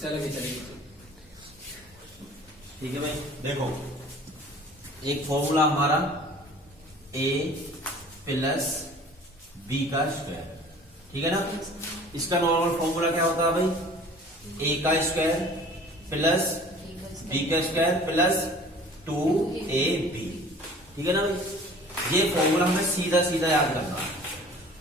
चलेगी। ठीक है भाई, देखो एक फॉर्मूला हमारा a प्लस b का स्क्वायर, ठीक है ना। इसका नॉर्मल फॉर्मूला क्या होता है भाई, a का स्क्वायर प्लस b का स्क्वायर प्लस 2ab, ठीक है ना भाई। ये फॉर्मूला हमें सीधा सीधा याद करना है।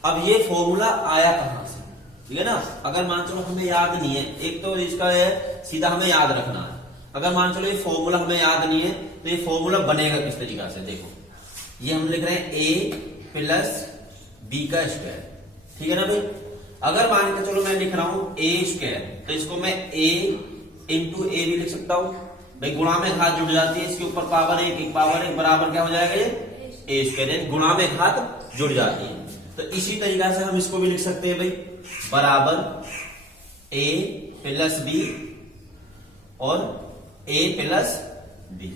अब ये फॉर्मूला आया कहां से, ठीक है ना। अगर मान चलो हमें याद नहीं है, एक तो इसका है सीधा हमें याद रखना है। अगर मान चलो ये फॉर्मूला हमें याद नहीं है तो ये फॉर्मूला बनेगा किस तरीका से, देखो ये हम लिख रहे हैं a प्लस b का स्क्वायर, ठीक है ना भाई। अगर मान के चलो मैं लिख रहा हूं a स्क्वायर, तो इसको मैं a इंटू a भी लिख सकता हूं भाई। गुणा में घात जुड़ जाती है, इसके ऊपर पावर एक पावर एक बराबर क्या हो जाएगा, ये a स्क्वायर, गुणा में घात जुड़ जाती है। तो इसी तरीका से हम इसको भी लिख सकते हैं भाई, बराबर a प्लस b और a प्लस b।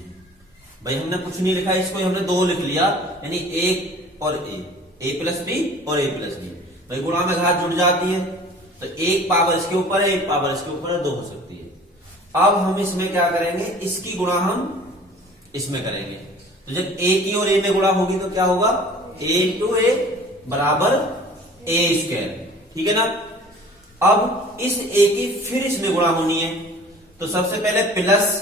भाई हमने कुछ नहीं लिखा, इसको हमने दो लिख लिया, यानी एक और a प्लस b और a प्लस b। भाई गुणा में घात जुड़ जाती है, तो एक पावर इसके ऊपर है, एक पावर इसके ऊपर है, दो हो सकती है। अब हम इसमें क्या करेंगे, इसकी गुणा हम इसमें करेंगे। तो जब a की और a में गुणा होगी तो क्या होगा, a इंटू a बराबर a स्क्वायर, ठीक है ना। अब इस a की फिर इसमें गुणा होनी है, तो सबसे पहले प्लस,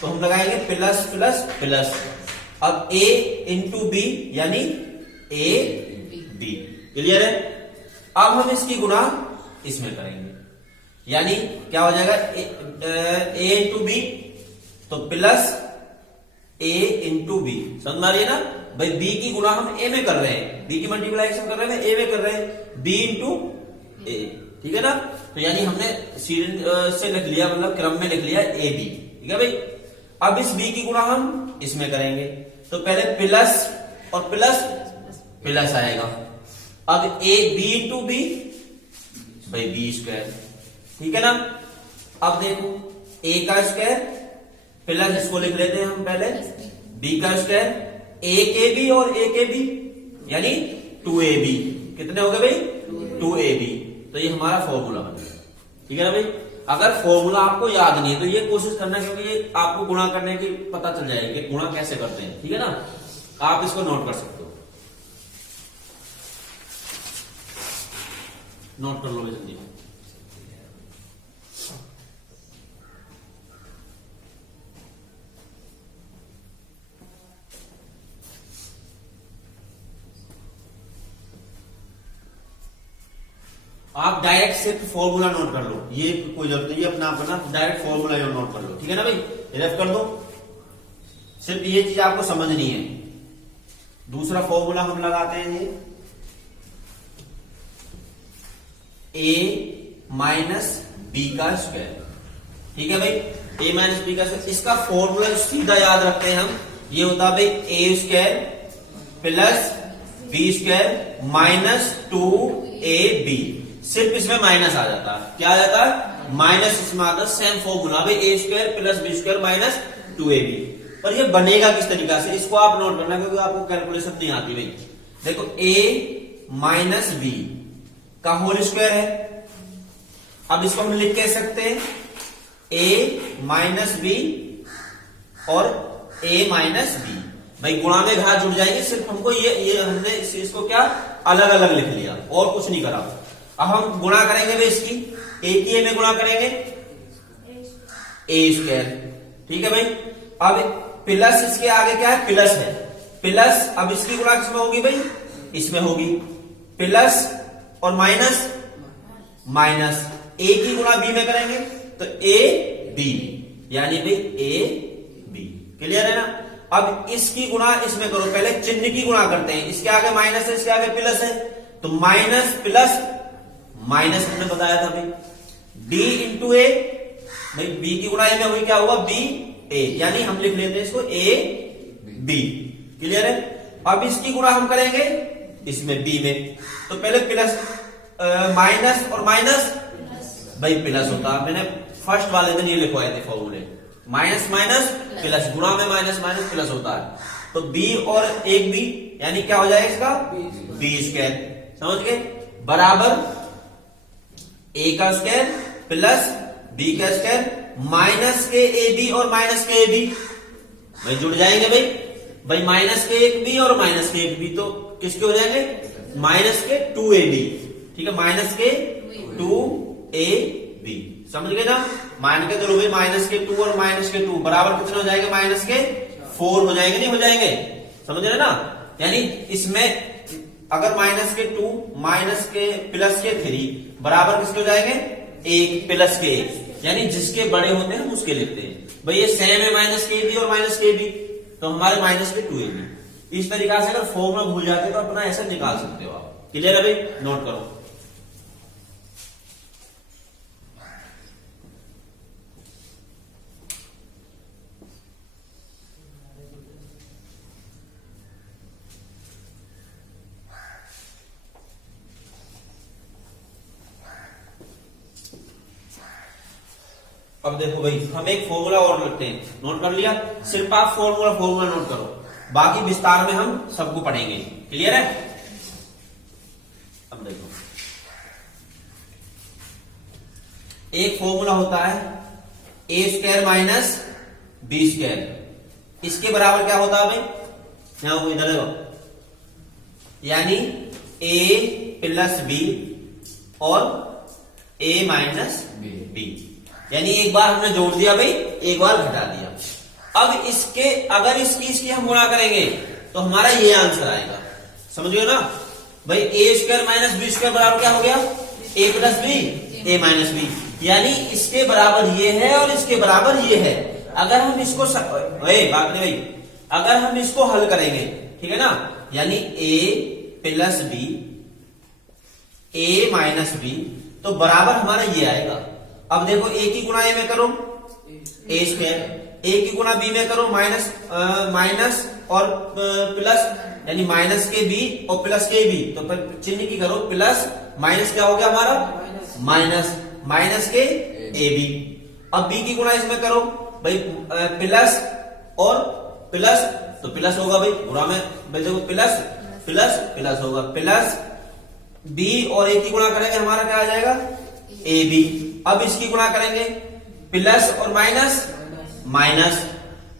तो हम लगाएंगे प्लस प्लस प्लस। अब a इंटू बी यानी a b, क्लियर है। अब हम इसकी गुणा इसमें करेंगे, यानी क्या हो जाएगा, a इंटू बी, तो प्लस a इंटू बी, समझ में आ रही है ना भाई। b की गुणा हम a में कर रहे हैं, b की मल्टीप्लाइकेशन कर रहे हैं, a में कर रहे हैं, b इंटू a, ठीक है ना। तो यानी हमने सीरीज से लिख लिया, मतलब क्रम में लिख लिया ए बी, ठीक है भाई। अब इस b की गुणा हम इसमें करेंगे, तो पहले प्लस और प्लस प्लस आएगा। अब a b इंटू बी भाई b स्क्वायर, ठीक है ना। अब देखो a का स्क्वायर प्लस, इसको लिख लेते हैं हम पहले b का स्क्वायर, a के बी और a के बी यानी 2ab, कितने हो गए भाई, 2ab। तो ये हमारा फॉर्मूला बन गया, ठीक है ना भाई। अगर फॉर्मूला आपको याद नहीं है तो ये कोशिश करना, क्योंकि ये आपको गुणा करने की पता चल जाएगी कि गुणा कैसे करते हैं, ठीक है ना। आप इसको नोट कर सकते हो, नोट कर लो भाई जल्दी। आप डायरेक्ट सिर्फ फॉर्मूला नोट कर लो, ये कोई जरूरत नहीं है अपना अपना, डायरेक्ट फॉर्मूला नोट कर लो, ठीक है ना भाई। रेफ कर दो, सिर्फ ये चीज आपको समझनी है। दूसरा फॉर्मूला हम लगाते हैं, ये a माइनस बी का स्क्वायर, ठीक है भाई। a माइनस बी का स्क्वायर, इसका फॉर्मूला सीधा याद रखते हैं हम, ये होता है भाई a square plus B square minus 2ab। सिर्फ इसमें माइनस आ जाता है, क्या आ जाता है, माइनस इसमें आता है। सेम फॉर्मूला भाई a square plus B square minus 2ab। पर ये बनेगा किस तरीका से, इसको आप नोट करना, क्योंकि आपको कैलकुलेशन नहीं आती भाई। देखो a माइनस बी का होल स्क्वायर है, अब इसको हम लिख कह सकते हैं a माइनस बी और a माइनस बी। भाई गुणा में घात जुड़ जाएंगे, सिर्फ हमको ये हमने इसको क्या अलग अलग लिख लिया और कुछ नहीं करा। अब हम गुणा करेंगे भाई इसकी, a की a में गुणा करेंगे a स्क्वायर, ठीक है भाई। अब प्लस इसके आगे क्या है, प्लस है, प्लस अब इसकी गुणा किसमें होगी भाई, इसमें होगी, प्लस और माइनस माइनस, a की गुणा b में करेंगे तो a b, यानी भाई a b, क्लियर है ना। अब इसकी गुणा इसमें करो, पहले चिन्ह की गुणा करते हैं, इसके आगे माइनस है, इसके आगे प्लस है, तो माइनस प्लस माइनस हमने बताया था भाई, b इंटू ए, भाई b की गुणा ए में हुई, क्या होगा b a, यानी हम लिख लेते हैं इसको a b, क्लियर है। अब इसकी गुणा हम करेंगे इसमें b में, तो पहले प्लस माइनस और माइनस भाई प्लस होता है, मैंने फर्स्ट वाले दिन ये लिखवाए थे फॉर्मूले, माइनस माइनस प्लस, गुणा में माइनस माइनस प्लस होता है, तो b और एक b यानी क्या हो जाएगा इसका b स्क्वायर, समझ गए, बराबर a का स्क्वायर प्लस बी का स्क्वायर माइनस के ए बी और माइनस के ए बी, भाई जुड़ जाएंगे भाई माइनस के एक बी और माइनस के एक बी तो किसके हो जाएंगे, माइनस के 2ab, ठीक है, माइनस के 2ab, समझ गए ना। मान के चलो भाई माइनस के 2 और माइनस के 2 बराबर कितने हो जाएंगे, माइनस के 4 हो जाएंगे, नहीं हो जाएंगे, समझ रहे ना। यानी इसमें अगर माइनस के 2 माइनस के प्लस के 3 बराबर किसके हो जाएंगे, एक प्लस के एक, यानी जिसके बड़े होते हैं हम उसके लिखते हैं। भाई ये सेम है माइनस के बी और माइनस के बी, तो हमारे माइनस के 2ab। इस तरीका से अगर फॉर्मूला भूल जाते तो अपना ऐसा निकाल सकते हो आप। क्लियर है भाई, नोट करो। अब देखो भाई हम एक फॉर्मूला और लिखते हैं, नोट कर लिया, सिर्फ आप फॉर्मूला नोट करो, बाकी विस्तार में हम सबको पढ़ेंगे। क्लियर है। अब देखो एक फॉर्मूला होता है ए स्क्वायर माइनस बी स्क्वायर, इसके बराबर क्या होता है भाई, यहां इधर देखो, यानी ए प्लस बी और ए माइनस बी, यानी एक बार हमने जोड़ दिया भाई, एक बार घटा दिया। अब इसके अगर इसकी हम गुणा करेंगे तो हमारा ये आंसर आएगा, समझ गए ना भाई। ए स्क्वायर माइनस बी स्क्वायर बराबर क्या हो गया, ए प्लस बी ए माइनस बी, यानी इसके बराबर ये है और इसके बराबर ये है। अगर हम इसको बात नहीं भाई, अगर हम इसको हल करेंगे, ठीक है ना, यानी ए प्लस बी ए माइनस बी, तो बराबर हमारा ये आएगा। अब देखो ए की गुणा ए में करो ए स्क्वायर, ए की गुणा बी में करो माइनस और प्लस, यानी माइनस के बी और प्लस के बी, तो फिर चिन्ह की करो प्लस माइनस, क्या हो गया हमारा माइनस के ए बी। अब बी की गुणा इसमें करो भाई प्लस और प्लस, तो प्लस होगा भाई गुणा में, भाई देखो प्लस प्लस प्लस होगा, प्लस बी और ए की गुणा करेंगे हमारा क्या आ जाएगा, ए बी। अब इसकी गुणा करेंगे प्लस और माइनस माइनस,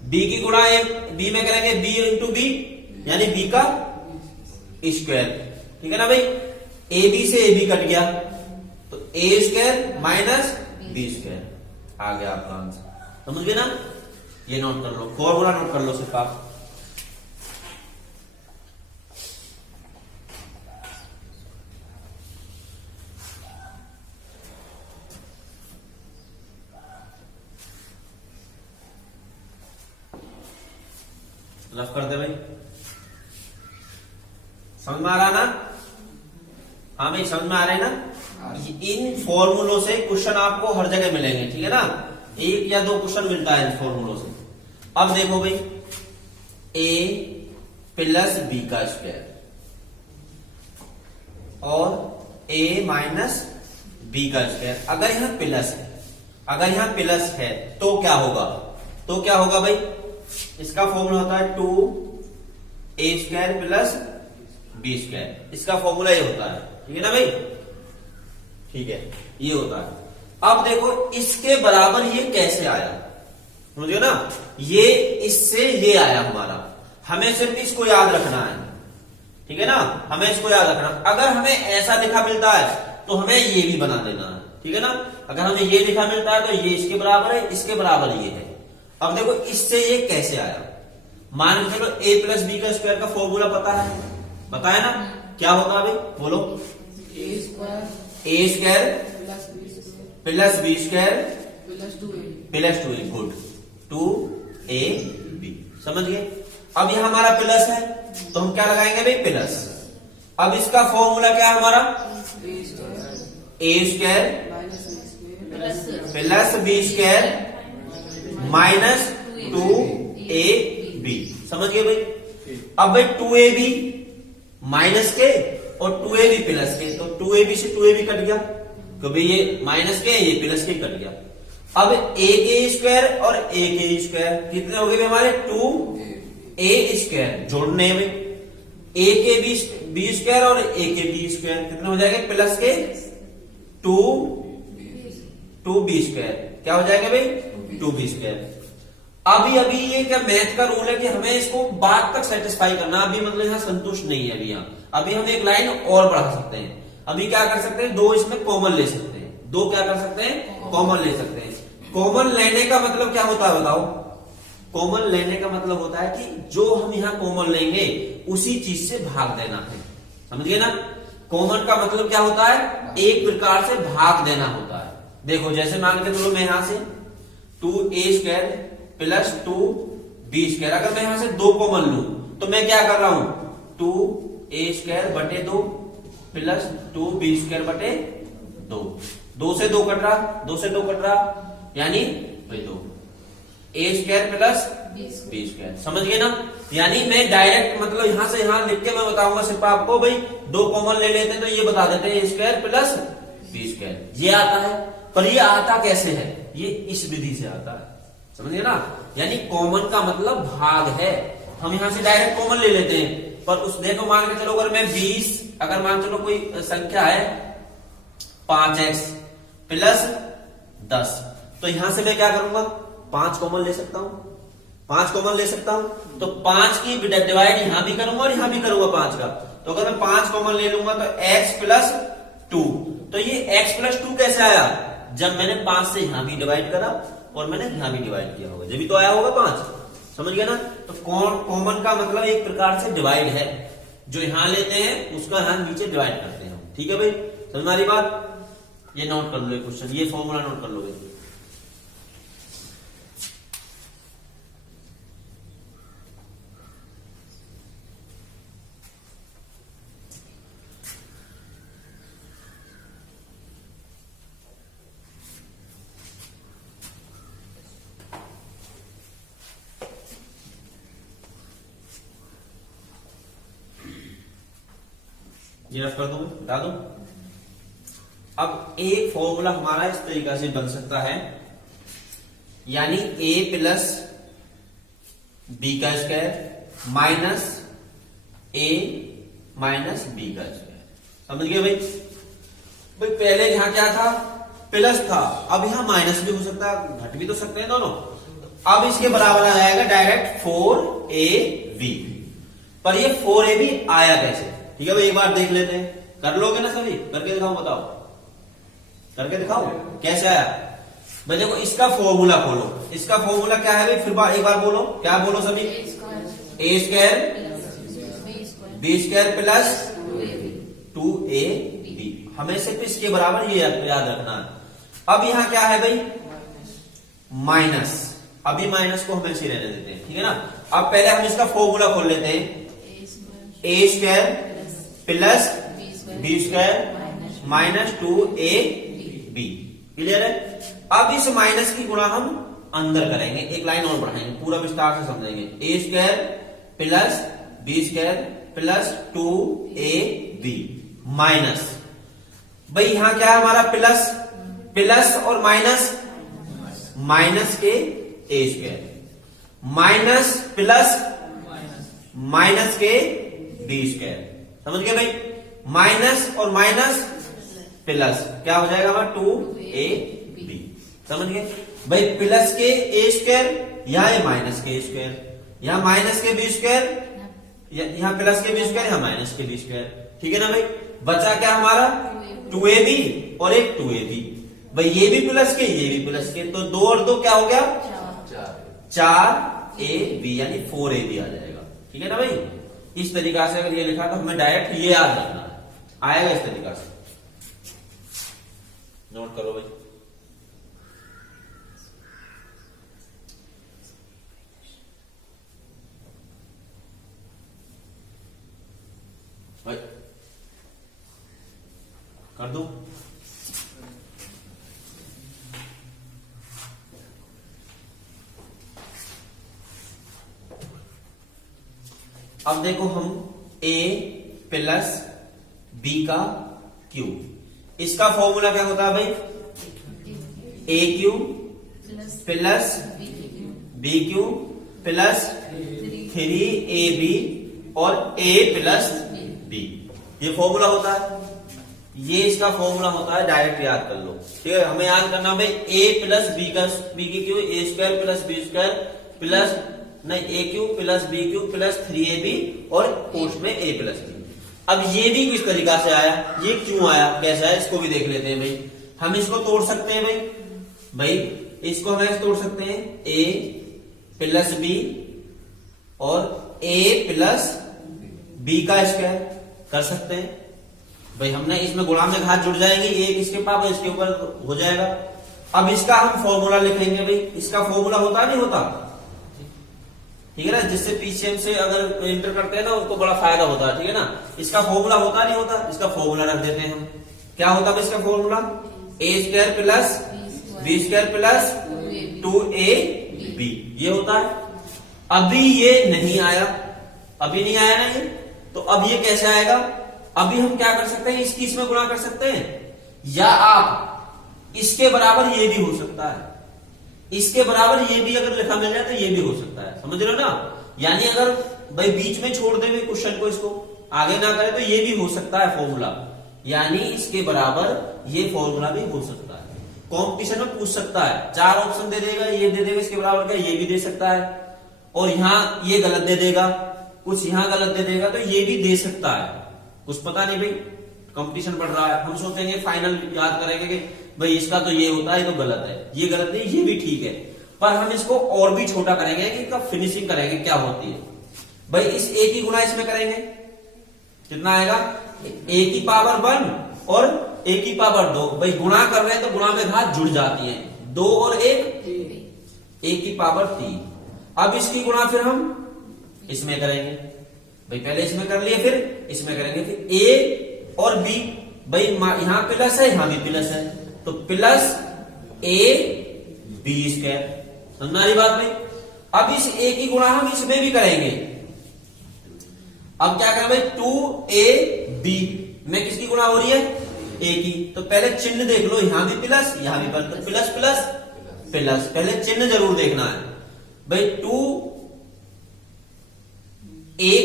बी की गुणा बी में करेंगे बी इंटू बी, यानी बी का स्क्वायर, ठीक है ना भाई। ए बी से ए बी कट गया, तो ए स्क्वायर माइनस बी स्क्वायर आ गया आपका आंसर, समझ गए ना। ये नोट कर लो, फॉर्मूला नोट कर लो सिर्फ आप। रफ कर दे भाई, समझ में आ रहा ना। हाँ भाई समझ में आ रहे हैं ना। इन फॉर्मूलों से क्वेश्चन आपको हर जगह मिलेंगे, ठीक है ना, एक या दो क्वेश्चन मिलता है इन फॉर्मूलों से। अब देखो भाई ए प्लस बी का स्क्वायर और ए माइनस बी का स्क्वायर, अगर यहां प्लस है तो क्या होगा भाई, इसका फॉर्मूला होता है 2a square plus B square, इसका फॉर्मूला ये होता है, ठीक है ना भाई, ठीक है, ये होता है। अब देखो इसके बराबर ये कैसे आया, समझिए ना, ये इससे ये आया हमारा, हमें सिर्फ इसको याद रखना है, ठीक है ना, हमें इसको याद रखना। अगर हमें ऐसा लिखा मिलता है तो हमें ये भी बना देना है, ठीक है ना। अगर हमें ये लिखा मिलता है तो ये इसके बराबर है, इसके बराबर ये है। अब देखो इससे ये कैसे आया, मान के चलो a प्लस बी का स्क्वायर का फॉर्मूला पता है ना, क्या होता है भाई बोलो, A square plus B square plus 2a, good, 2ab, समझ गए। अब यह हमारा प्लस है तो हम क्या लगाएंगे भाई, प्लस। अब इसका फॉर्मूला क्या है हमारा, A square plus B square minus 2ab, समझ गए भाई। अब भाई 2ab माइनस के और 2ab प्लस के, तो 2ab से 2ab कट गया, क्योंकि ये माइनस के ये प्लस के कट गया। अब a के स्क्वायर और a के स्क्वायर कितने हो गए हमारे, 2a स्क्वायर जोड़ने में, a के बी स्क्वायर और a के बी स्क्वायर कितने हो जाएंगे, प्लस के 2 2b²। क्या हो जाएगा भाई? 2b²। अभी ये क्या मैथ का रूल है कि हमें इसको बाद तक सेटिस्फाई करना, अभी मतलब यहाँ संतुष्ट नहीं है। अभी हम एक लाइन और बढ़ा सकते हैं। अभी क्या कर सकते हैं, 2 इसमें कॉमन ले सकते हैं। 2 क्या कर सकते हैं? कॉमन ले सकते हैं। कॉमन लेने का मतलब क्या होता है बताओ? कॉमन लेने का मतलब होता है कि जो हम यहाँ कॉमन लेंगे उसी चीज से भाग देना है। समझिए ना? कॉमन का मतलब क्या होता है? एक प्रकार से भाग देना होता है। देखो जैसे मान के चलो मैं यहां से 2a² प्लस 2b², अगर मैं यहां से 2 कॉमन लूं तो मैं क्या कर रहा हूं? 2a² बटे 2 प्लस 2b² बटे 2। 2 से 2 कट रहा, 2 से 2 कट रहा, यानी 2 a² प्लस b²। समझ गए ना? यानी मैं डायरेक्ट मतलब यहां से यहां लिख के मैं बताऊंगा सिर्फ आपको, भाई 2 कॉमन ले लेते हैं तो ये बता देते हैं a² प्लस b²। ये आता है, पर ये आता कैसे है? ये इस विधि से आता है। समझिए ना? यानी कॉमन का मतलब भाग है। हम यहां से डायरेक्ट कॉमन ले लेते हैं, पर उस देखो मान के चलो अगर मैं 20, अगर मान चलो कोई संख्या है 5x प्लस 10, तो यहां से मैं क्या करूंगा? 5 कॉमन ले सकता हूं, 5 कॉमन ले सकता हूं, तो 5 की डिवाइड यहां भी करूंगा और यहां भी करूंगा 5 का। तो अगर मैं 5 कॉमन ले लूंगा तो x प्लस 2, तो ये x प्लस 2 कैसे आया? जब मैंने 5 से यहां भी डिवाइड करा और मैंने यहां भी डिवाइड किया होगा, जब भी तो आया होगा 5। समझ गया ना? तो कॉमन का मतलब एक प्रकार से डिवाइड है। जो यहां लेते हैं उसका यहां नीचे डिवाइड करते हैं। ठीक है भाई, समझ में आ रही बात? ये नोट कर लो क्वेश्चन, ये फॉर्मूला नोट कर लोगे। ये रफ कर दूं, बता दूं। अब एक फॉर्मूला हमारा इस तरीका से बन सकता है, यानी a plus b² minus a minus b²। समझ गए भाई? भाई पहले यहां क्या था? प्लस था, अब यहां माइनस भी हो सकता है, घट भी तो सकते हैं दोनों। अब इसके बराबर आ जाएगा डायरेक्ट 4ab। पर ये 4ab आया कैसे? ठीक है भाई, एक बार देख लेते हैं। कर लोगे ना सभी? करके दिखाओ, बताओ, करके दिखाओ कैसे आया। भाई देखो इसका फॉर्मूला खोलो। इसका फॉर्मूला क्या है भाई? फिर एक बार बोलो, क्या बोलो सभी? a² b² plus 2ab। हमें सिर्फ इसके बराबर ये याद रखना है। अब यहां क्या है भाई? माइनस। अभी माइनस को हम ऐसे रहने देते हैं, ठीक है ना? अब पहले हम इसका फॉर्मूला खोल लेते हैं। a² plus b² minus 2ab। Clear है? अब इस माइनस की गुणा हम अंदर करेंगे, एक लाइन और बढ़ाएंगे, पूरा विस्तार से समझेंगे। a² plus b² plus 2ab minus, भाई यहां क्या है हमारा? प्लस, प्लस और माइनस, माइनस के a² माइनस प्लस माइनस के b²। समझ गए भाई? माइनस और माइनस प्लस क्या हो जाएगा हमारा? 2ab। समझ गए भाई? प्लस के a², यहां माइनस के a², यहां माइनस के b², यहां प्लस के b², यहां माइनस के b²। ठीक है ना भाई? बचा क्या हमारा? 2ab और एक 2ab। भाई ये भी प्लस के, ये भी प्लस के, तो 2 और 2 क्या हो गया? 4ab, यानी 4ab आ जाएगा। ठीक है ना भाई? इस तरीका से अगर ये लिखा तो हमें डायरेक्ट ये याद रखना है, आएगा इस तरीका से। नोट करो भाई। कर दूं? अब देखो हम a प्लस b का क्यूब, इसका फॉर्मूला क्या होता है भाई? a³ plus b³ plus 3ab और a प्लस b, ये फॉर्मूला होता है। ये इसका फॉर्मूला होता है, डायरेक्ट याद कर लो। ठीक है, हमें याद करना भाई ए प्लस बी का बी की cube A square plus B square plus नहीं A cube plus B cube plus 3ab और पोस्ट में ए प्लस बी। अब ये भी किस तरीका से आया, ये क्यों आया, कैसा है, इसको भी देख लेते हैं भाई। हम इसको तोड़ सकते हैं भाई इसको हम ऐसे तोड़ सकते हैं ए प्लस बी और ए प्लस बी का स्क्वायर कर सकते हैं भाई। हमने इसमें गुणा में घात जुड़ जाएंगे, एक इसके पावर इसके ऊपर हो जाएगा। अब इसका हम फॉर्मूला लिखेंगे भाई, इसका फॉर्मूला होता नहीं होता, ठीक है ना, जिससे पीसीएम से अगर इंटर करते हैं ना उसको बड़ा फायदा होता है, ठीक है ना। इसका फॉर्मूला होता नहीं होता, इसका फॉर्मूला रख देते हैं हम। क्या होता है इसका formula, A square plus B square plus 2ab ये होता है। अभी ये नहीं आया, अभी नहीं आया ना ये, तो अब ये कैसे आएगा। अभी हम क्या कर सकते हैं, इसकी इसमें गुणा कर सकते हैं, या आप इसके बराबर ये भी हो सकता है, इसके बराबर ये भी अगर लिखा मिल जाए तो ये भी हो सकता है, समझ रहे हो ना। यानी अगर भाई बीच में छोड़ देंगे क्वेश्चन को, इसको आगे ना करें तो ये भी हो सकता है फॉर्मूला, यानी इसके बराबर ये फॉर्मूला भी हो सकता है। कॉम्पिटिशन में पूछ सकता है, 4 ऑप्शन दे देगा, ये दे देगा इसके बराबर का, ये भी दे सकता है, और यहां ये गलत दे देगा, कुछ यहां गलत दे देगा, तो ये भी दे सकता है। कुछ पता नहीं भाई, कंपटीशन बढ़ रहा है, हम सोचेंगे फाइनल याद करेंगे कि भाई इसका तो ये होता है, ये तो गलत है, ये गलत नहीं, ये भी ठीक है, पर हम इसको और भी छोटा करेंगे कि इसका फिनिशिंग करेंगे क्या होती है भाई। इस ए की गुणा इसमें करेंगे, कितना आएगा, ए की पावर 1 और ए की पावर 2। भाई गुणा कर रहे हैं तो गुणा में घात जुड़ जाती है, 2 और 1 ए की पावर 3। अब इसकी गुणा फिर हम इसमें करेंगे भाई, पहले इसमें कर लिए फिर इसमें करेंगे, फिर ए और बी, भाई यहां प्लस है यहां भी प्लस है, तो प्लस ए बी स्क्वायर, समझ रही बात भाई। अब इस ए की गुणा हम इसमें भी करेंगे। अब क्या करें भाई, 2ab में किसकी गुणा हो रही है, ए की, तो पहले चिन्ह देख लो, यहां भी प्लस यहां भी प्लस, तो प्लस प्लस प्लस, पहले चिन्ह जरूर देखना है भाई। 2a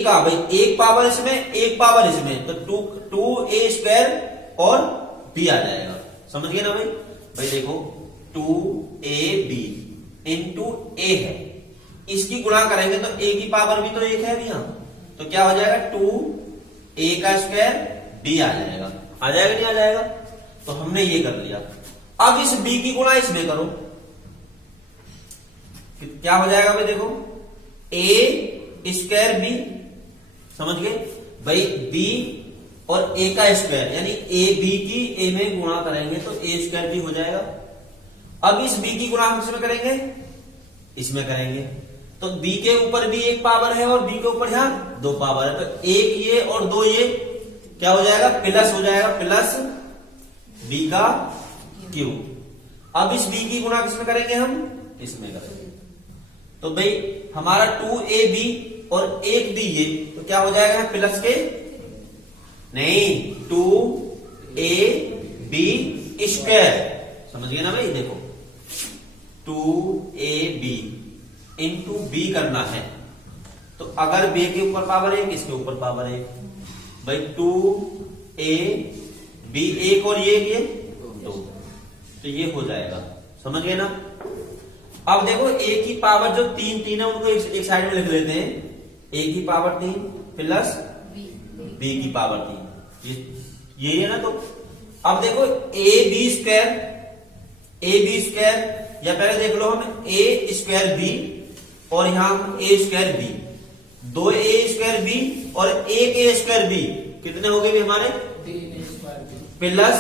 का भाई एक पावर इसमें एक पावर इसमें, तो 2a स्क्वायर और b आ जाएगा, समझ गए ना भाई। भाई देखो 2ab इंटू a है, इसकी गुणा करेंगे तो a की पावर भी तो 1 है अभी, तो क्या हो जाएगा 2a का स्क्वायर b आ जाएगा, आ जाएगा नहीं आ जाएगा, तो हमने ये कर लिया। अब इस b की गुणा इसमें करो, क्या हो जाएगा भाई, देखो a स्क्वायर b, समझ गए भाई, b और a का स्क्वायर, यानी a b की a में गुणा करेंगे तो a स्क्वायर भी हो जाएगा। अब इस b की गुणा हम इसमें करेंगे, इसमें करेंगे, तो b के ऊपर भी एक पावर है और b के ऊपर यहां 2 पावर है, तो एक ये और 2 ये क्या हो जाएगा, प्लस हो जाएगा, प्लस b का क्यूब। अब इस b की गुणा किसमें करेंगे, हम इसमें करेंगे, तो भाई हमारा 2ab और एक b ये, तो क्या हो जाएगा प्लस के नहीं 2ab स्क्वायर, समझ गए ना भाई। देखो 2ab इंटू b करना है, तो अगर b के ऊपर पावर 1 इसके ऊपर पावर 1, भाई 2ab 1 और ये 2, तो ये हो जाएगा, समझ गए ना। अब देखो a की पावर जो 3 है उनको एक साइड में लिख लेते हैं, a की पावर 3 प्लस b की पावर 3, ये है ना। तो अब देखो ab स्क्वायर, या पहले देख लो हम a स्क्वायर b और यहां a square b, 2a square b और 1a स्क्वायर b, कितने हो गए हमारे, प्लस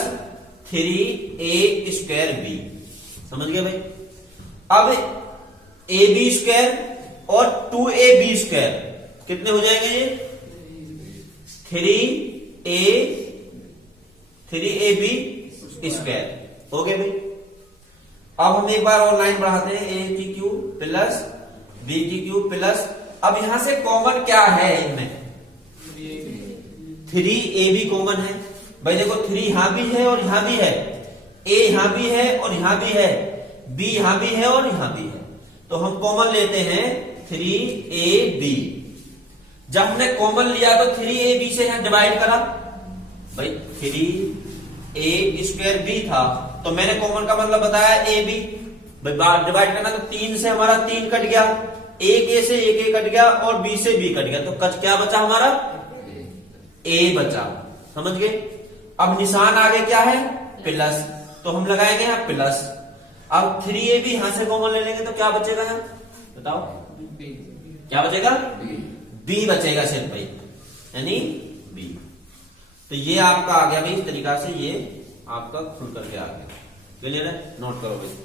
3a स्क्वायर b, समझ गए भाई। अब ab स्क्वायर और 2ab स्क्वायर कितने हो जाएंगे, ये 3ab स्क्वायर हो गए भाई। अब हम एक बार और लाइन बढ़ाते हैं, a की क्यूब प्लस b की क्यूब प्लस, अब यहां से कॉमन क्या है इनमें, 3ab कॉमन है भाई। देखो 3 यहां भी है और यहां भी है, a यहां भी है और यहां भी है, b यहां भी है और यहां भी है, तो हम कॉमन लेते हैं 3ab। जब हमने कॉमन लिया तो 3ab से यहां डिवाइड करा भाई, 3 ए स्क्वायर बी था, तो मैंने कॉमन का मतलब बताया ए बी, डिवाइड करना तो 3 से हमारा 3 कट गया, एक ए से एक ए कट गया और बी से बी कट गया, तो क्या बचा हमारा ए बचा। समझ गए? अब निशान आगे क्या है प्लस, तो हम लगाएंगे यहाँ प्लस। अब 3ab यहां से कॉमन ले लेंगे तो क्या बचेगा यहाँ बताओ, क्या बचेगा बी बचेगा सिर्फ भाई, यानी बी। तो ये आपका आ गया भाई, इस तरीका से ये आपका खुल करके आ गया। क्लियर है? नोट करो भाई।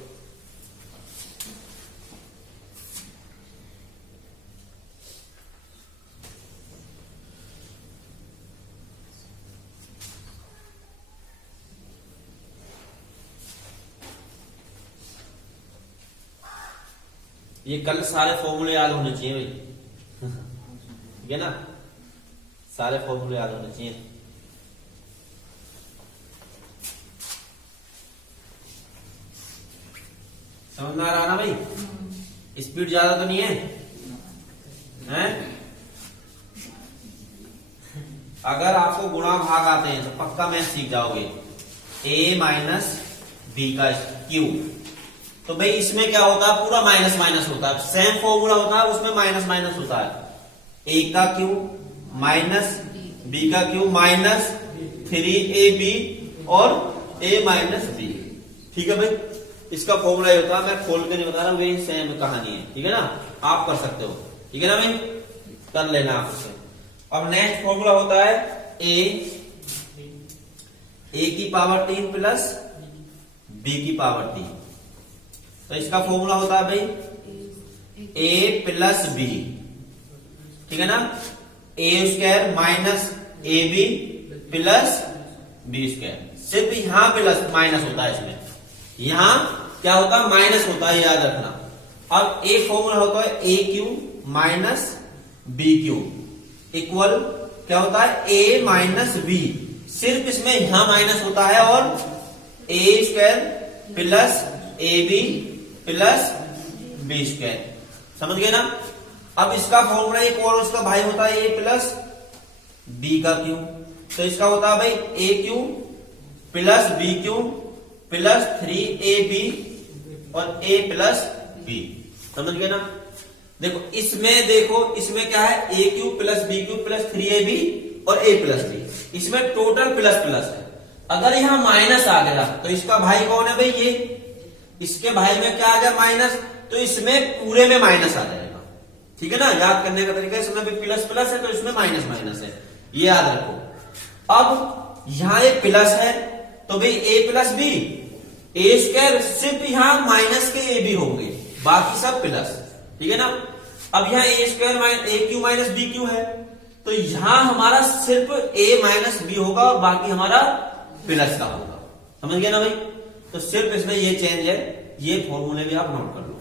ये कल सारे फॉर्मूले याद होने चाहिए भाई, ठीक है ना, सारे फॉर्मूले याद होने चाहिए। समझ में आ रहा ना भाई? स्पीड ज्यादा तो नहीं है, हैं? अगर आपको गुणा भाग आते हैं तो पक्का मैथ सीख जाओगे। a माइनस बी का क्यूब, तो भाई इसमें क्या होता है, पूरा माइनस माइनस होता है, सेम फॉर्मूला होता है उसमें माइनस माइनस होता है। a का क्यूब माइनस b का क्यूब माइनस 3ab और a माइनस b। ठीक है भाई, इसका फॉर्मूला ये होता है, मैं खोल के नहीं बता रहा हूं, वही सेम कहानी है। ठीक है ना, आप कर सकते हो, ठीक है ना भाई, कर लेना आप उसे। अब नेक्स्ट फॉर्मूला होता है a की पावर 3 प्लस b की पावर 3। तो इसका फॉर्मूला होता है भाई a प्लस b, ठीक है ना, a square minus A B plus B square. सिर्फ यहां प्लस माइनस होता है, इसमें यहां क्या होता है माइनस होता है, याद रखना। अब एक फॉर्मूला होता है A cube minus B cube equal क्या होता है ए माइनस बी, सिर्फ इसमें यहां माइनस होता है, और A square plus A B plus B square. समझ गए ना? अब इसका फॉर्मूला एक और उसका भाई होता है ए प्लस बी का क्यू, तो इसका होता है भाई A cube plus B cube plus 3ab और a प्लस b। समझ गए ना? देखो इसमें क्या है A cube plus B cube plus 3ab और a प्लस b, इसमें टोटल प्लस प्लस है। अगर यहां माइनस आ गया तो इसका भाई कौन है भाई, ये, इसके भाई में क्या आ गया माइनस, तो इसमें पूरे में माइनस आ जाएगा। ठीक है ना, याद करने का तरीका, इसमें भी प्लस प्लस है तो इसमें माइनस माइनस है, ये याद रखो। अब यहां एक प्लस है तो भाई a plus B, A square सिर्फ यहां माइनस के ए बी होंगे, बाकी सब प्लस। ठीक है ना? अब यहाँ ए स्क्वायर माइनस ए क्यू माइनस बी क्यू है, तो यहां हमारा सिर्फ ए माइनस बी होगा और बाकी हमारा प्लस का होगा। समझ गया ना भाई? तो सिर्फ इसमें ये चेंज है, ये फॉर्मूले भी आप नोट कर लो।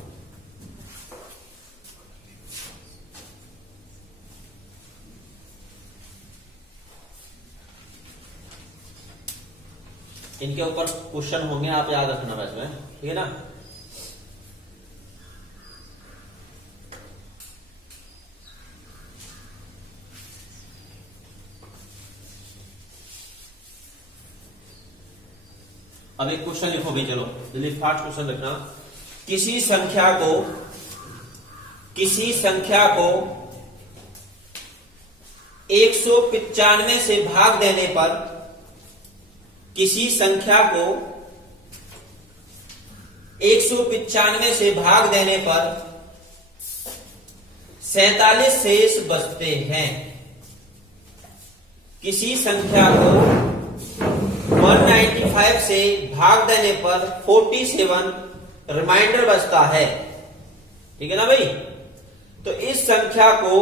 इनके ऊपर क्वेश्चन होंगे, आप याद रखना बस में, ठीक है ना? अब एक क्वेश्चन लिखो भाई, चलो जल्दी फास्ट क्वेश्चन लिखना। किसी संख्या को 195 से भाग देने पर, किसी संख्या को 195 से भाग देने पर 47 शेष बचते हैं। किसी संख्या को 195 से भाग देने पर 47 रिमाइंडर बचता है। ठीक है ना भाई? तो इस संख्या को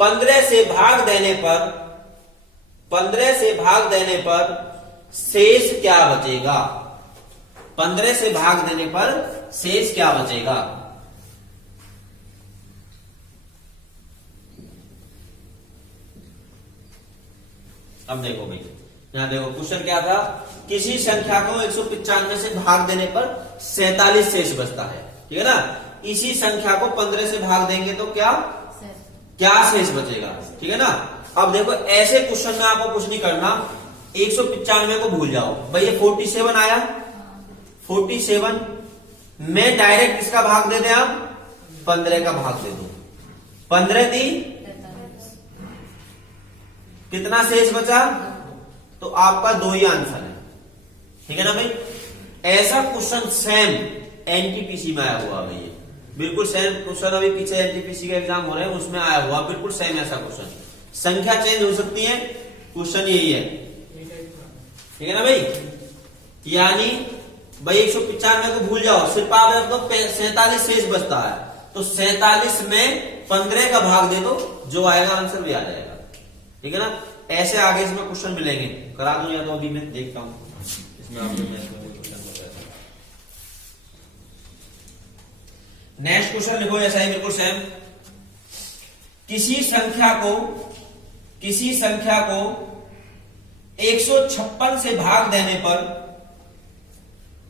15 से भाग देने पर शेष क्या बचेगा? 15 से भाग देने पर शेष क्या बचेगा? अब देखो भाई, यहां देखो क्वेश्चन क्या था, किसी संख्या को 195 से भाग देने पर 47 शेष बचता है। ठीक है ना? इसी संख्या को 15 से भाग देंगे तो क्या शेष बचेगा? ठीक है ना? अब देखो ऐसे क्वेश्चन में आपको कुछ नहीं करना, 195 को भूल जाओ भाई। ये 47 आया, 47 में डायरेक्ट इसका भाग दे दे, आप 15 का भाग दे दो। 15 दी कितना शेष बचा, तो आपका 2 ही आंसर है। ठीक है ना भाई। ऐसा क्वेश्चन सेम एनटीपीसी में आया हुआ भाई, बिल्कुल सेम क्वेश्चन अभी पीछे एनटीपीसी का एग्जाम हो रहे हैं उसमें आया हुआ, बिल्कुल सेम ऐसा क्वेश्चन। संख्या चेंज हो सकती है, क्वेश्चन यही है। ठीक है ना भाई। यानी भाई 195 को भूल जाओ, सिर्फ आप तो 47 शेष बचता है, तो 47 में 15 का भाग दे दो, जो आएगा आंसर भी आ जाएगा। ठीक है ना। ऐसे आगे इसमें क्वेश्चन मिलेंगे, करा दूं या तो अभी मैं देखता हूं इसमें आपको नेक्स्ट क्वेश्चन लिखो ऐसा ही बिल्कुल सेम। किसी संख्या को 156 से भाग देने पर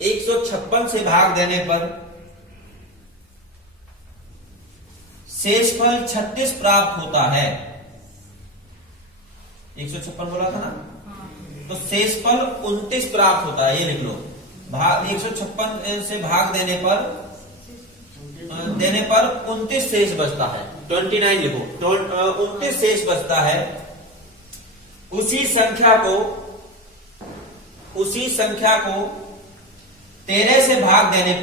156 से भाग देने पर शेषफल 36 प्राप्त होता है। 156 बोला था ना, तो शेषफल 29 प्राप्त होता है, ये लिख लो। भाग 156 से भाग देने पर 29 शेष बचता है, 29 लिखो, 29 शेष बचता है। उसी संख्या को 13 से भाग देने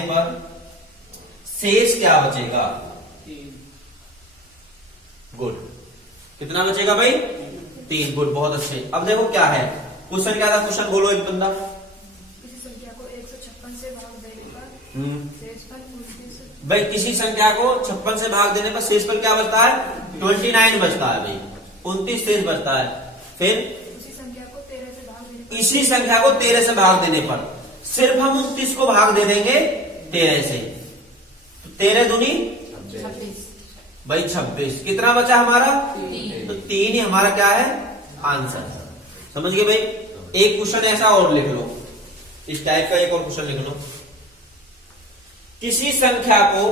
पर शेष क्या बचेगा? गुड। कितना बचेगा भाई? 3। गुड, बहुत अच्छे। अब देखो क्या है क्वेश्चन, क्या था क्वेश्चन, बोलो एक बंदा। किसी संख्या को 156 से भाग देने पर शेषफल 29। भाई किसी संख्या को 56 से भाग देने पर शेषफल क्या बचता है? 29 बचता है भाई, 29 शेष बचता है। फिर उसी संख्या को 13 से भाग देने पर, इसी संख्या को 13 से भाग देने पर सिर्फ हम 29 को भाग दे देंगे 13 से, तो 13 दूनी 26 भाई 26। कितना बचा हमारा? 3। तो 3 ही हमारा क्या है? आंसर। समझ गए भाई। एक क्वेश्चन ऐसा और लिख लो, इस टाइप का एक और क्वेश्चन लिख लो। किसी संख्या को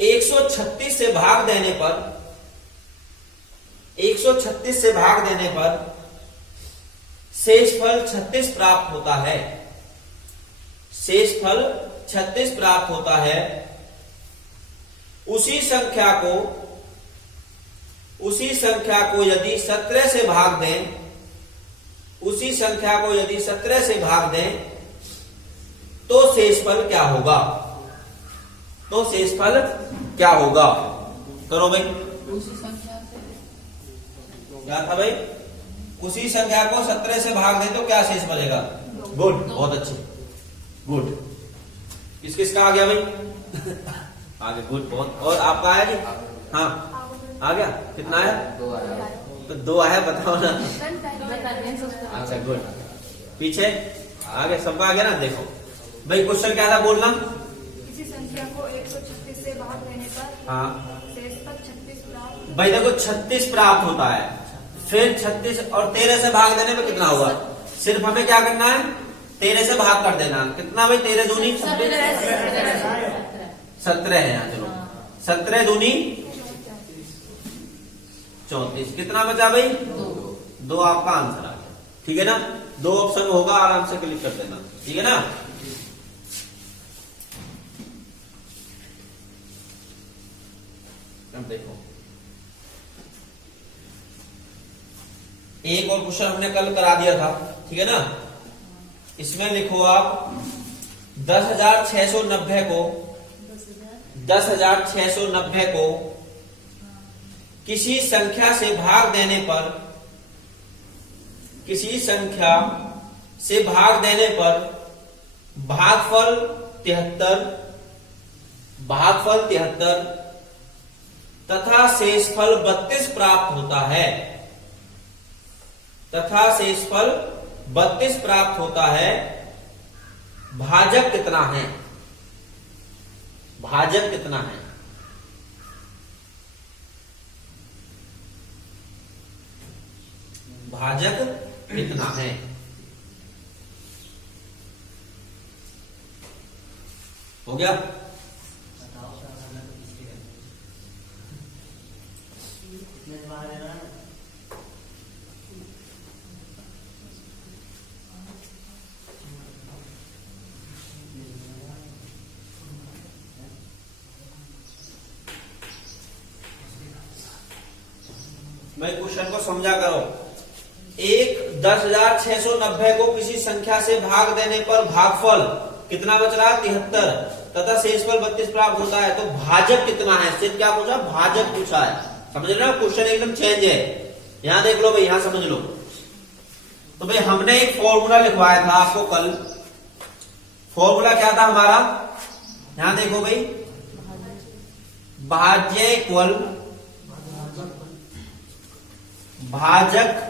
136 से भाग देने पर शेषफल 36 प्राप्त होता है। शेषफल 36 प्राप्त होता है। उसी संख्या को यदि 17 से भाग दें, तो शेषफल क्या होगा? करो भाई। उसी संख्या से क्या था भाई? उसी संख्या को 17 से भाग दें तो क्या शेष बचेगा? गुड, बहुत अच्छे, गुड। किस किस का आ गया भाई? आगे, गुड, बहुत। और आपका आया जी? हाँ आ गया। कितना आया? 2 आया। तो 2 आया, बताओ ना। बता अच्छा गुड। पीछे आगे सबका आ गया ना। देखो भाई क्वेश्चन क्या था बोलना। किसी संख्या को 136 से भाग देने पर हाँ शेषफल 36 प्राप्त। भाई देखो 36 प्राप्त होता है, फिर 36 और 13 से भाग देने पे कितना होगा? सिर्फ हमें क्या करना है? 13 से भाग कर देना। कितना भाई? 13 दूनी 17 है यहाँ। चलो 17 दूनी 34। कितना बचा भाई? 2 आपका आंसर आ गया। ठीक है ना। 2 ऑप्शन होगा, आराम से क्लिक कर देना। ठीक है ना। अब देखो एक और क्वेश्चन हमने कल करा दिया था, ठीक है ना। इसमें लिखो आप 10,690 को किसी संख्या से भाग देने पर भागफल 73 तथा शेषफल 32 प्राप्त होता है। भाजक कितना है? भाजक कितना है? हो गया। मैं क्वेश्चन को समझा करो। एक 10,690 को किसी संख्या से भाग देने पर भागफल कितना बच रहा है? 73 तथा शेषफल 32 प्राप्त होता है। तो भाजक कितना है? इससे क्या पूछा? भाजक पूछा है। समझ रहे हो? क्वेश्चन एकदम चेंज है। यहां देख लो भाई, यहां समझ लो। तो भाई हमने एक फॉर्मूला लिखवाया था आपको कल। फॉर्मूला क्या था हमारा? यहां देखो भाई, भाज्य इक्वल भाजक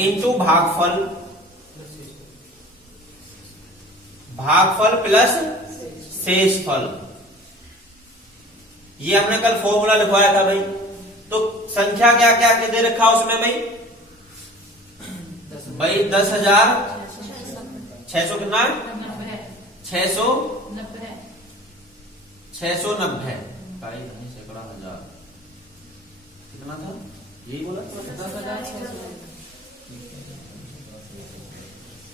इंटू भागफल, भागफल प्लस शेषफल। ये हमने कल फॉर्मूला लिखवाया था भाई। तो संख्या क्या क्या दे रखा उसमें भाई? 10,600 कितना है? 690 सैकड़ा हजार कितना था? यही बोला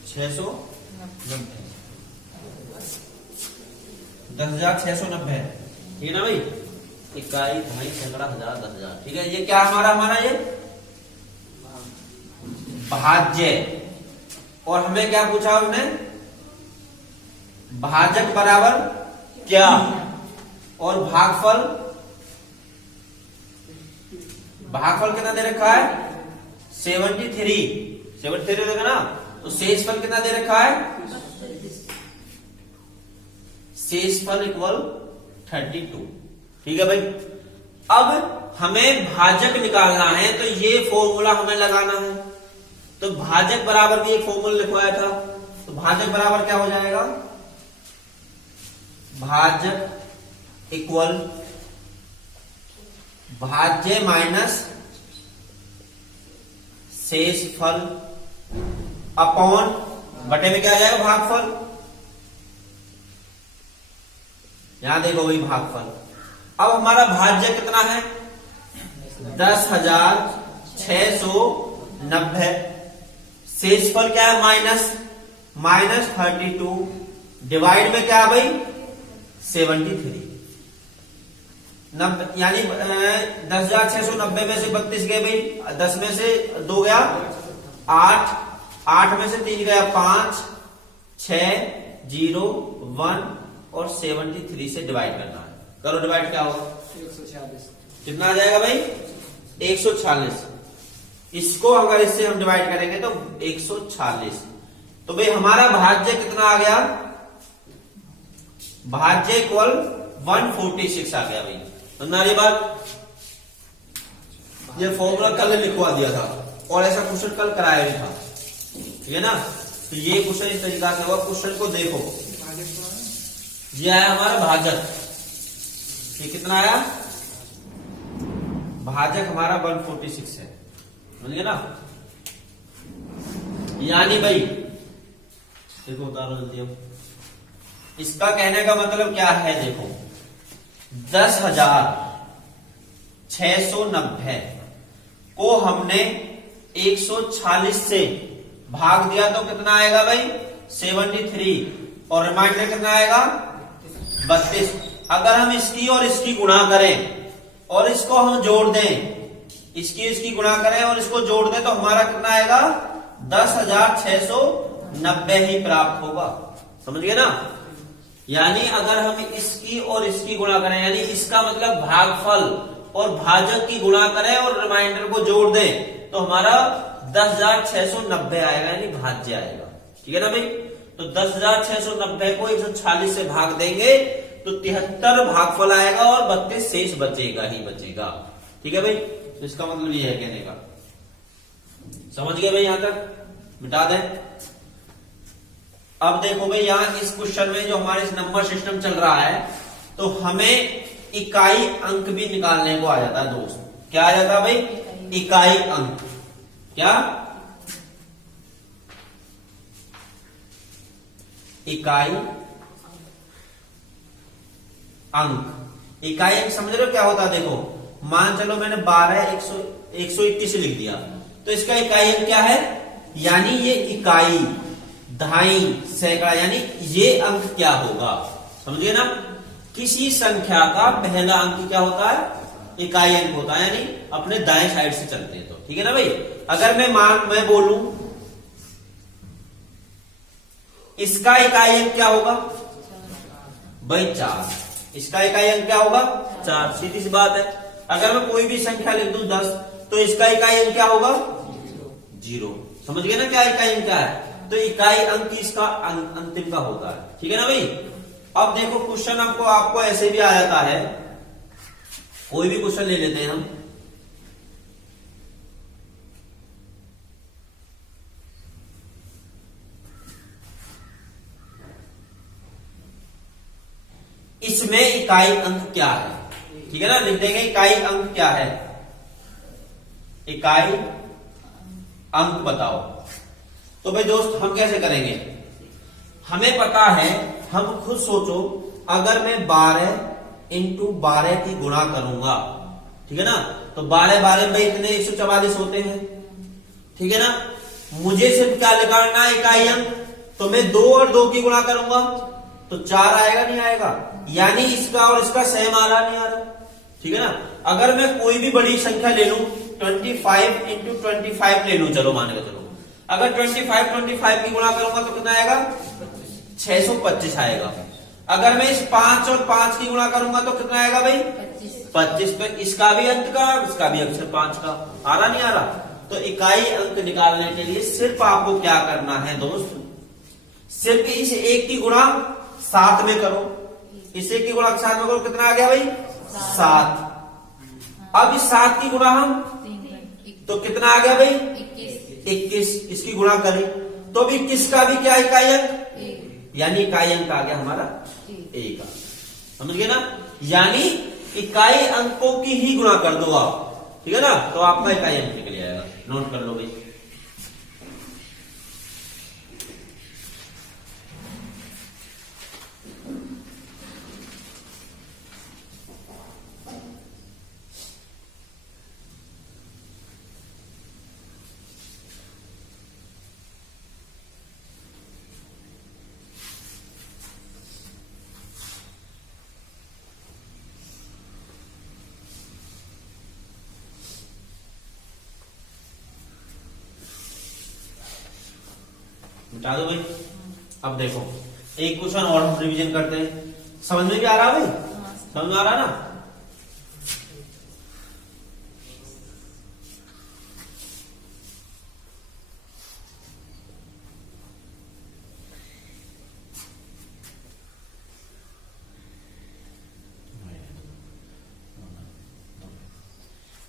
690 10,690 ठीक है ना भाई? इकाई ढाई सैकड़ा हजार 10,000 ठीक है। ये क्या हमारा ये भाज्य। और हमें क्या पूछा उसने? भाजक बराबर क्या? और भागफल कितना दे रखा है? 73 देखा ना। तो शेषफल कितना दे रखा है? शेषफल इक्वल 32 ठीक है भाई। अब हमें भाजक निकालना है तो ये फॉर्मूला हमें लगाना है। तो भाजक बराबर भी एक फॉर्मूला लिखवाया था। तो भाजक बराबर क्या हो जाएगा? भाजक इक्वल भाज्य माइनस शेषफल अपॉन बटे में क्या आ जाएगा? भागफल। यहां देखो भाई भागफल। अब हमारा भाज्य कितना है? 10,690। शेषफल क्या है? -32 डिवाइड में क्या है भाई? 73 यानी 10,690 में से 32 गए भाई, 10 में से 2 गया 8 में से 3 गया 5 6 0 1 और 73 से डिवाइड करना है। करो डिवाइड, क्या होगा? 146 कितना आ जाएगा भाई? 146। इसको अगर इससे हम डिवाइड करेंगे तो 146। तो भाई हमारा भाज्य कितना आ गया? भाज्य इक्वल 146 आ गया भाई। समझना ये बात? ये फॉर्मूला कल लिखवा दिया था और ऐसा क्वेश्चन कल कराया भी था, ठीक है ना। तो ये क्वेश्चन इस तरीका से होगा। क्वेश्चन को देखो, ये आया हमारा भाजक। ये कितना आया? भाजक हमारा 146 है, समझिए ना। यानी भाई देखो, उतारो जल्दी। अब इसका कहने का मतलब क्या है? देखो 10,690 को हमने 146 से भाग दिया तो कितना आएगा भाई? 73 और रिमाइंडर कितना आएगा? 32। अगर हम इसकी और इसकी गुणा करें और इसको हम जोड़ दें, इसकी गुणा करें और इसको जोड़ दें तो हमारा कितना आएगा? 10,690 ही प्राप्त होगा। समझ गए ना? यानी अगर हम इसकी और इसकी गुणा करें, यानी इसका मतलब भागफल और भाजक की गुणा करें और रिमाइंडर को जोड़ दें तो हमारा 10,690 आएगा, यानी भाज्य आएगा। ठीक है ना भाई? तो 10,690 को 146 से भाग देंगे तो 73 भागफल आएगा और 32 शेष बचेगा ही बचेगा। ठीक है भाई? तो इसका मतलब ये है कहने का। समझ गए भाई? यहां तक मिटा दें। अब देखो भाई, यहां इस क्वेश्चन में जो हमारे इस नंबर सिस्टम चल रहा है तो हमें इकाई अंक भी निकालने को आ जाता है दोस्त। क्या आ जाता है भाई? इकाई अंक। क्या? इकाई अंक। इकाई अंक समझ रहे हो क्या होता है? देखो मान चलो मैंने 12 121 लिख दिया, तो इसका इकाई अंक क्या है? यानी ये इकाई, दहाई, सैकड़ा, यानी ये अंक क्या होगा? समझिए ना, किसी संख्या का पहला अंक क्या होता है? इकाई अंक होता है, यानी अपने दाएं साइड से चलते हैं तो, ठीक है ना भाई। अगर मैं बोलूं इसका इकाई अंक क्या होगा भाई? 4। इसका इकाई अंक क्या होगा? 4। सीधी सी बात है। अगर मैं कोई भी संख्या लिख दूं 10, तो इसका इकाई अंक क्या होगा? 0। समझ गए ना क्या इकाई अंक क्या है? तो इकाई अंक इसका अंतिम का होता है, ठीक है ना भाई। अब देखो क्वेश्चन आपको ऐसे भी आ जाता है, कोई भी क्वेश्चन ले लेते हैं हम। इसमें इकाई अंक क्या है? ठीक है ना, लिख देंगे इकाई अंक क्या है। इकाई अंक बताओ। तो भाई दोस्त हम कैसे करेंगे? हमें पता है, हम खुद सोचो, अगर मैं 12 इंटू 12 की गुणा करूंगा, ठीक है ना, तो 12 12 में इतने 144 होते हैं, ठीक है ना। मुझे सिर्फ क्या निकालना है? इकाई अंक। तो मैं 2 और 2 की गुणा करूंगा तो 4 आएगा, नहीं आएगा? यानी इसका और इसका सेम आ रहा, नहीं आ रहा, ठीक है ना। अगर मैं कोई भी बड़ी संख्या ले लूं, 25 इंटू 25 ले लूं, चलो मान के चलो, अगर 25 की गुणा करूंगा तो कितना आएगा? 625 आएगा। अगर मैं इस 5 और 5 की गुणा करूंगा तो कितना आएगा भाई? 25। तो इसका भी अंक का, इसका भी अक्षर 5 का आ रहा, नहीं आ रहा? तो इकाई अंक निकालने के लिए सिर्फ आपको क्या करना है दोस्त? सिर्फ इस 1 की गुणा 7 में करो, इस 1 की गुणा 7 में करो, कितना आ गया भाई? 7। अब इस 7 की गुणा हम तो कितना आ गया भाई? 21। इसकी गुणा करें तो अब 21 का भी क्या इकाई अंक? यानी इकाई अंक आ गया हमारा A का। समझ गए ना? यानी इकाई अंकों की ही गुणा कर दो आप, ठीक है ना, तो आपका इकाई अंक निकल आएगा। नोट कर लो भाई। मिटा दो भाई। अब देखो एक क्वेश्चन और हम रिवीजन करते हैं। समझ में भी आ रहा है भाई? समझ में आ रहा है ना?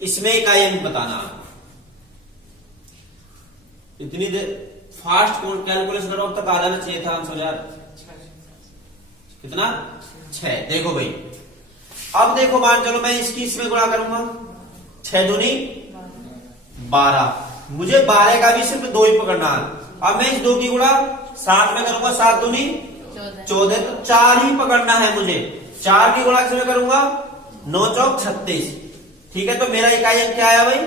इसमें इकाई अंक बताना। इतनी देर फास्ट कैलकुलेशन करो, अब तक आ जाना चाहिए था आंसर यार। कितना? 6। देखो भाई, अब देखो मान चलो मैं इसकी इसमें गुणा करूंगा, 6 दूनी 12। मुझे 12 का भी सिर्फ 2 ही पकड़ना है। अब मैं इस 2 की गुणा 7 में करूंगा, 7 दूनी 14, तो 4 ही पकड़ना है मुझे। 4 की गुणा किसमें करूंगा? 9 चौक 36, ठीक है। तो मेरा इकाई अंक क्या आया भाई?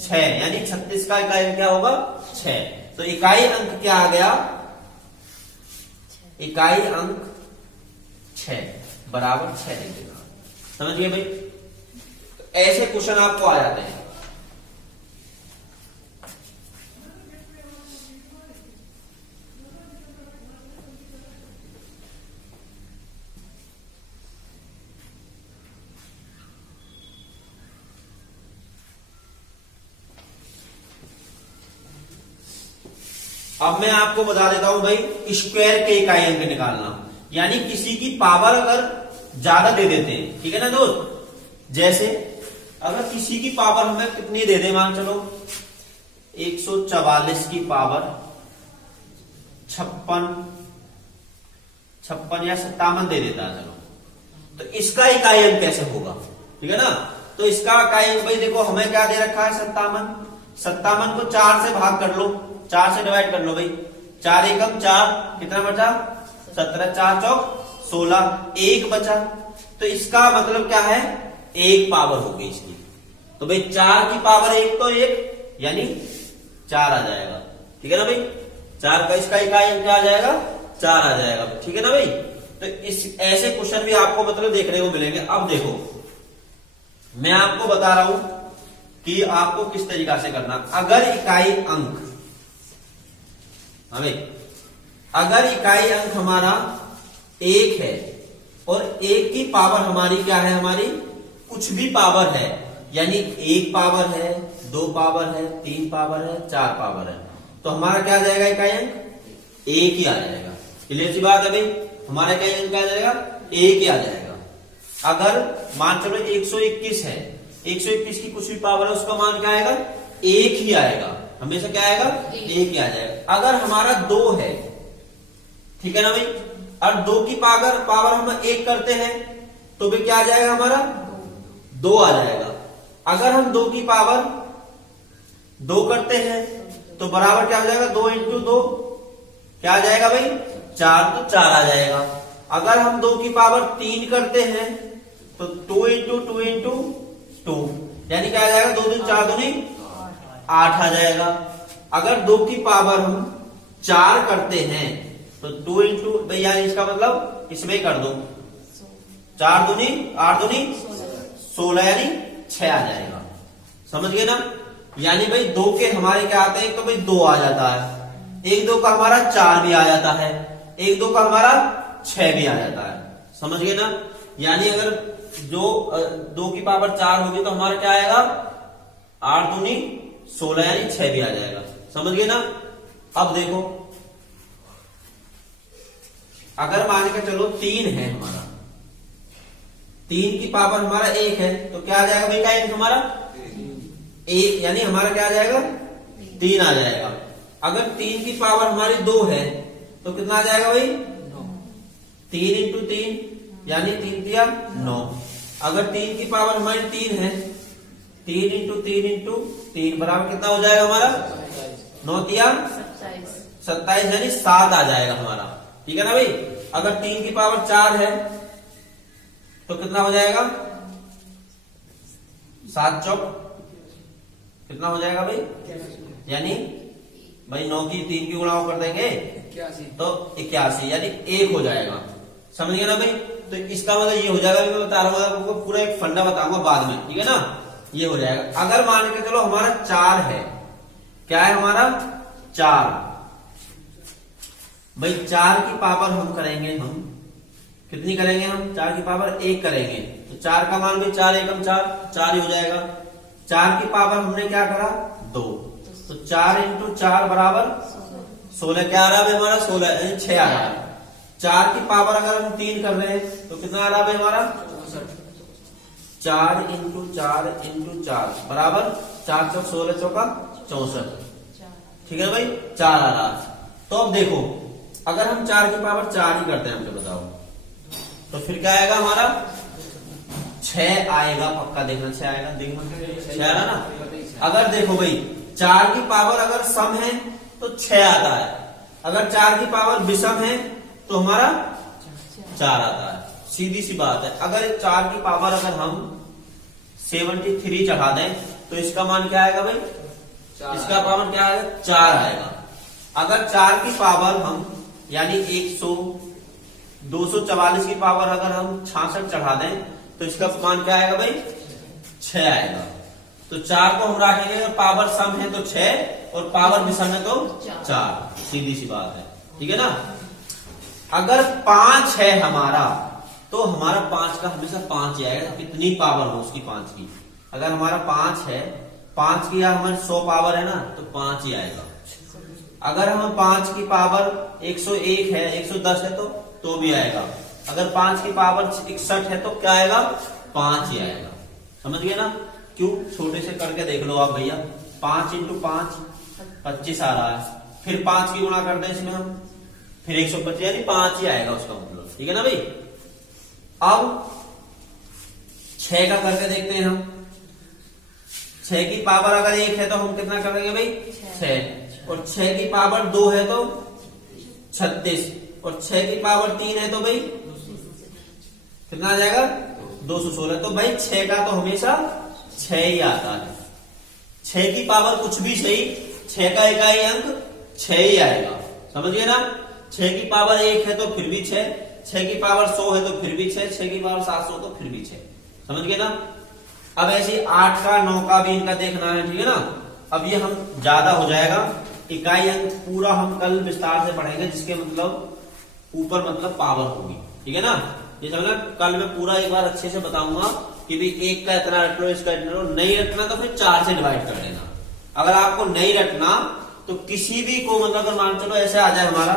6। यानी 36 का इकाई अंक क्या होगा? 6। तो इकाई अंक क्या आ गया? इकाई अंक 6 बराबर 6 लिख देना। समझिए भाई, तो ऐसे क्वेश्चन आपको आ जाते हैं। अब मैं आपको बता देता हूं भाई, स्क्वायर के इकाई अंक निकालना, यानी किसी की पावर अगर ज्यादा दे देते हैं, ठीक है ना दोस्त। जैसे अगर किसी की पावर हमें कितनी दे दे, मान चलो 144 की पावर 56 या 57 दे देता है, चलो, तो इसका इकाई अंक कैसे होगा? ठीक है ना। तो इसका इकाई अंक भाई देखो हमें क्या दे रखा है? 57 को 4 से भाग कर लो, 4 से डिवाइड कर लो भाई। 4 एकम 4, कितना बचा? 17, 4 चौक 16, 1 बचा। तो इसका मतलब क्या है, 1 पावर होगी इसकी। तो भाई 4 की पावर 1 तो 1 यानी 4 आ जाएगा, ठीक है ना भाई। 4 का इसका इकाई अंक क्या आ जाएगा, 4 आ जाएगा, ठीक है ना भाई। तो इस ऐसे क्वेश्चन भी आपको मतलब देखने को मिलेंगे। अब देखो मैं आपको बता रहा हूं कि आपको किस तरीका से करना। अगर इकाई अंक, अगर इकाई अंक हमारा 1 है और 1 की पावर हमारी क्या है, हमारी कुछ भी पावर है, यानी 1 पावर है, 2 पावर है, 3 पावर है, 4 पावर है, तो हमारा क्या आ जाएगा इकाई अंक, 1 ही आ जाएगा। क्लियर सी बात है भाई, हमारा इकाई अंक क्या आ जाएगा, 1 ही आ जाएगा। अगर मान चलो 121 है, 121 की कुछ भी पावर है, उसका मान क्या आएगा, 1 ही आएगा, हमेशा क्या आएगा, 1 ही आ जाएगा। अगर हमारा 2 है, ठीक है ना भाई, और 2 की पावर हम 1 करते हैं तो भी क्या आ जाएगा, हमारा 2 आ जाएगा। अगर हम 2 की पावर 2 करते हैं तो बराबर क्या हो जाएगा, 2 इंटू 2 क्या आ जाएगा भाई, 4, तो 4 आ जाएगा। अगर हम 2 की पावर 3 करते हैं तो 2 इंटू 2 इंटू 2 यानी क्या आ जाएगा, 2 दूनी 4 दूनी 8 आ जाएगा। अगर 2 की पावर हम 4 करते हैं तो 2 इंटू भैया इसका मतलब इसमें ही कर दो, 4 दूनी 8 दूनी 16 यानी 6 आ जाएगा, समझ गए ना। यानी भाई 2 के हमारे क्या आते हैं, तो भाई 2 आ जाता है, 1 2 का हमारा 4 भी आ जाता है, 1 2 का हमारा 6 भी आ जाता है, समझ गए ना। यानी अगर जो 2 की पावर 4 होगी तो हमारा क्या आएगा, 8 दूनी 16 यानी 6 भी आ जाएगा, समझ गए ना। अब देखो अगर मान के चलो 3 है हमारा, 3 की पावर हमारा 1 है तो क्या आ जाएगा भाई, का अंक हमारा 1 यानी हमारा क्या आ जाएगा, 3 आ जाएगा। अगर 3 की पावर हमारी 2 है तो कितना आ जाएगा भाई, 3 इंटू 3 यानी 3 दिया 9। अगर 3 की पावर हमारी 3 है, 3 इंटू 3 इंटू 3 बराबर कितना हो जाएगा हमारा, 9 दिया 27 यानी 7 आ जाएगा हमारा, ठीक है ना भाई। अगर 3 की पावर 4 है तो कितना हो जाएगा, 7 चौक कितना हो जाएगा भाई, यानी भाई 9 की 3 की गुणा कर देंगे तो 81 यानी 1 हो जाएगा, समझ गए ना भाई। तो इसका मतलब ये हो जाएगा, मैं बता रहा हूँ आपको, पूरा एक फंडा बताऊंगा बाद में, ठीक है ना। ये हो जाएगा। अगर मान के चलो हमारा 4 है, क्या है हमारा 4, भाई 4 की पावर हम करेंगे, हम कितनी करेंगे, हम 4 की पावर 1 करेंगे तो 4 का मान भी 4 एकम 4 ही हो जाएगा। 4 की पावर हमने क्या करा 2, तो 4 इंटू 4 बराबर 16 क्या आ रहा है हमारा, 16 यानी 6 आ रहा है। 4 की पावर अगर हम 3 कर रहे हैं तो कितना आ रहा है हमारा, 4 इंटू 4 इंटू 4 बराबर 4 चौक 16 चौका 64, ठीक है भाई, 4 आ रहा है। तो अब देखो अगर हम 4 की पावर 4 ही करते हैं, हमको बताओ तो फिर क्या आएगा हमारा, 6 आएगा, पक्का देखना 6 आएगा, देखना 6 आ रहा ना। अगर देखो भाई 4 की पावर अगर सम है तो 6 आता है, अगर 4 की पावर विषम है तो हमारा 4 आता है, सीधी सी बात है। अगर 4 की पावर अगर हम 73 चढ़ा दें तो इसका मान क्या आएगा भाई, इसका पावर क्या आएगा, 4 आएगा। अगर 4 की पावर हम यानी 244 की पावर अगर हम 66 चढ़ा दें तो इसका मान क्या आएगा भाई, 6 आएगा। तो 4 को हम रखेंगे, अगर पावर सम है तो 6 और पावर विषम है तो 4, सीधी सी बात है, ठीक है ना। अगर 5 है हमारा तो हमारा 5 का हमेशा 5 ही आएगा, कितनी पावर हो उसकी 5 की। अगर हमारा 5 है, 5 की यार हमारी 100 पावर है ना तो 5 ही आएगा। अगर हम 5 की पावर 101 है, 110 है तो भी आएगा। अगर 5 की पावर 61 है तो क्या आएगा, 5 ही आएगा, समझ गए ना। क्यों, छोटे से करके देख लो आप भैया, 5 इंटू 5 25 आ रहा है, फिर 5 की गुणा कर दें इसमें हम, फिर 125 यानी 5 ही आएगा उसका मतलब, ठीक है ना भाई। अब 6 का करके देखते हैं हम, 6 की पावर अगर 1 है तो हम कितना करेंगे भाई, 6, और 6 की पावर 2 है तो 36, और 6 की पावर 3 है तो भाई कितना आ जाएगा 216। तो भाई 6 का तो हमेशा 6 ही आता है, 6 की पावर कुछ भी सही, 6 का इकाई अंक 6 ही आएगा, समझ गए ना। 6 की पावर 1 है तो फिर भी 6, 6 की पावर 100 है तो फिर भी 6, 6 की पावर 700 तो फिर भी 6, समझ गए ना। अब ऐसे 8 का 9 का भी इनका देखना है, ठीक है ना। अब ये हम ज्यादा हो जाएगा, इकाई अंक पूरा हम कल विस्तार से पढ़ेंगे, जिसके मतलब ऊपर मतलब पावर होगी, ठीक है ना। ये समझना, कल मैं पूरा एक बार अच्छे से बताऊंगा कि भाई 1 का इतना रट लो, इसका इतना लो, नहीं रटना तो फिर 4 से डिवाइड कर देना। अगर आपको नहीं रटना तो किसी भी को मतलब अगर मान चलो ऐसे आ जाए हमारा,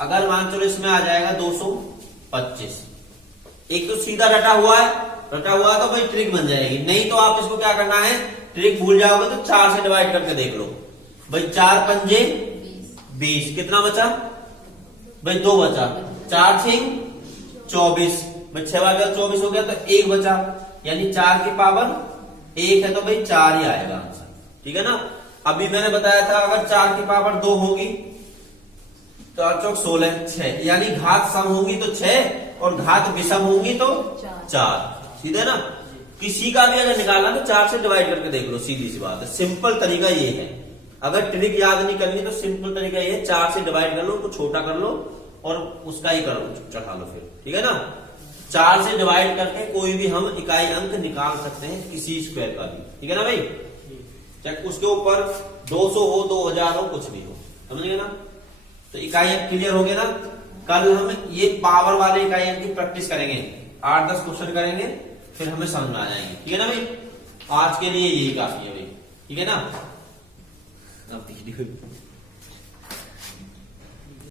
अगर मान चलो इसमें आ जाएगा 225, एक तो सीधा रटा हुआ है, रटा हुआ है तो भाई ट्रिक बन जाएगी, नहीं तो आप इसको क्या करना है, ट्रिक भूल जाओगे तो 4 से डिवाइड करके देख लो। भाई 4 पंजे 20, कितना बचा भाई 2 बचा, 4 6 24, भाई 6 बार 24 हो गया तो 1 बचा, यानी 4 की पावर 1 है तो भाई 4 ही आएगा आंसर, ठीक है ना। अभी मैंने बताया था अगर 4 की पावर 2 होगी, 4 चौक 16, 6, यानी घात सम होगी तो 6 और घात विषम होंगी तो 4, सीधे ना। किसी का भी अगर निकालना तो 4 से डिवाइड करके देख लो, सीधी सी बात है, सिंपल तरीका ये है। अगर ट्रिक याद नहीं करनी तो सिंपल तरीका ये है, 4 से डिवाइड कर लो, उसको छोटा कर लो और उसका ही करो, चढ़ा लो फिर, ठीक है ना। 4 से डिवाइड करके कोई भी हम इकाई अंक निकाल सकते हैं, किसी स्क्वायर का भी, ठीक है ना भाई। चाहे उसके ऊपर 200 हो, 2000 हो, कुछ भी हो, समझ गए ना। तो इकाई अंक क्लियर हो गया ना। कल हम ये पावर वाले इकाई अंक की प्रैक्टिस करेंगे, 8-10 क्वेश्चन करेंगे, फिर हमें समझ में आ जाएंगे, ठीक है ना भाई। आज के लिए यही काफी है भाई, ठीक है ना। अब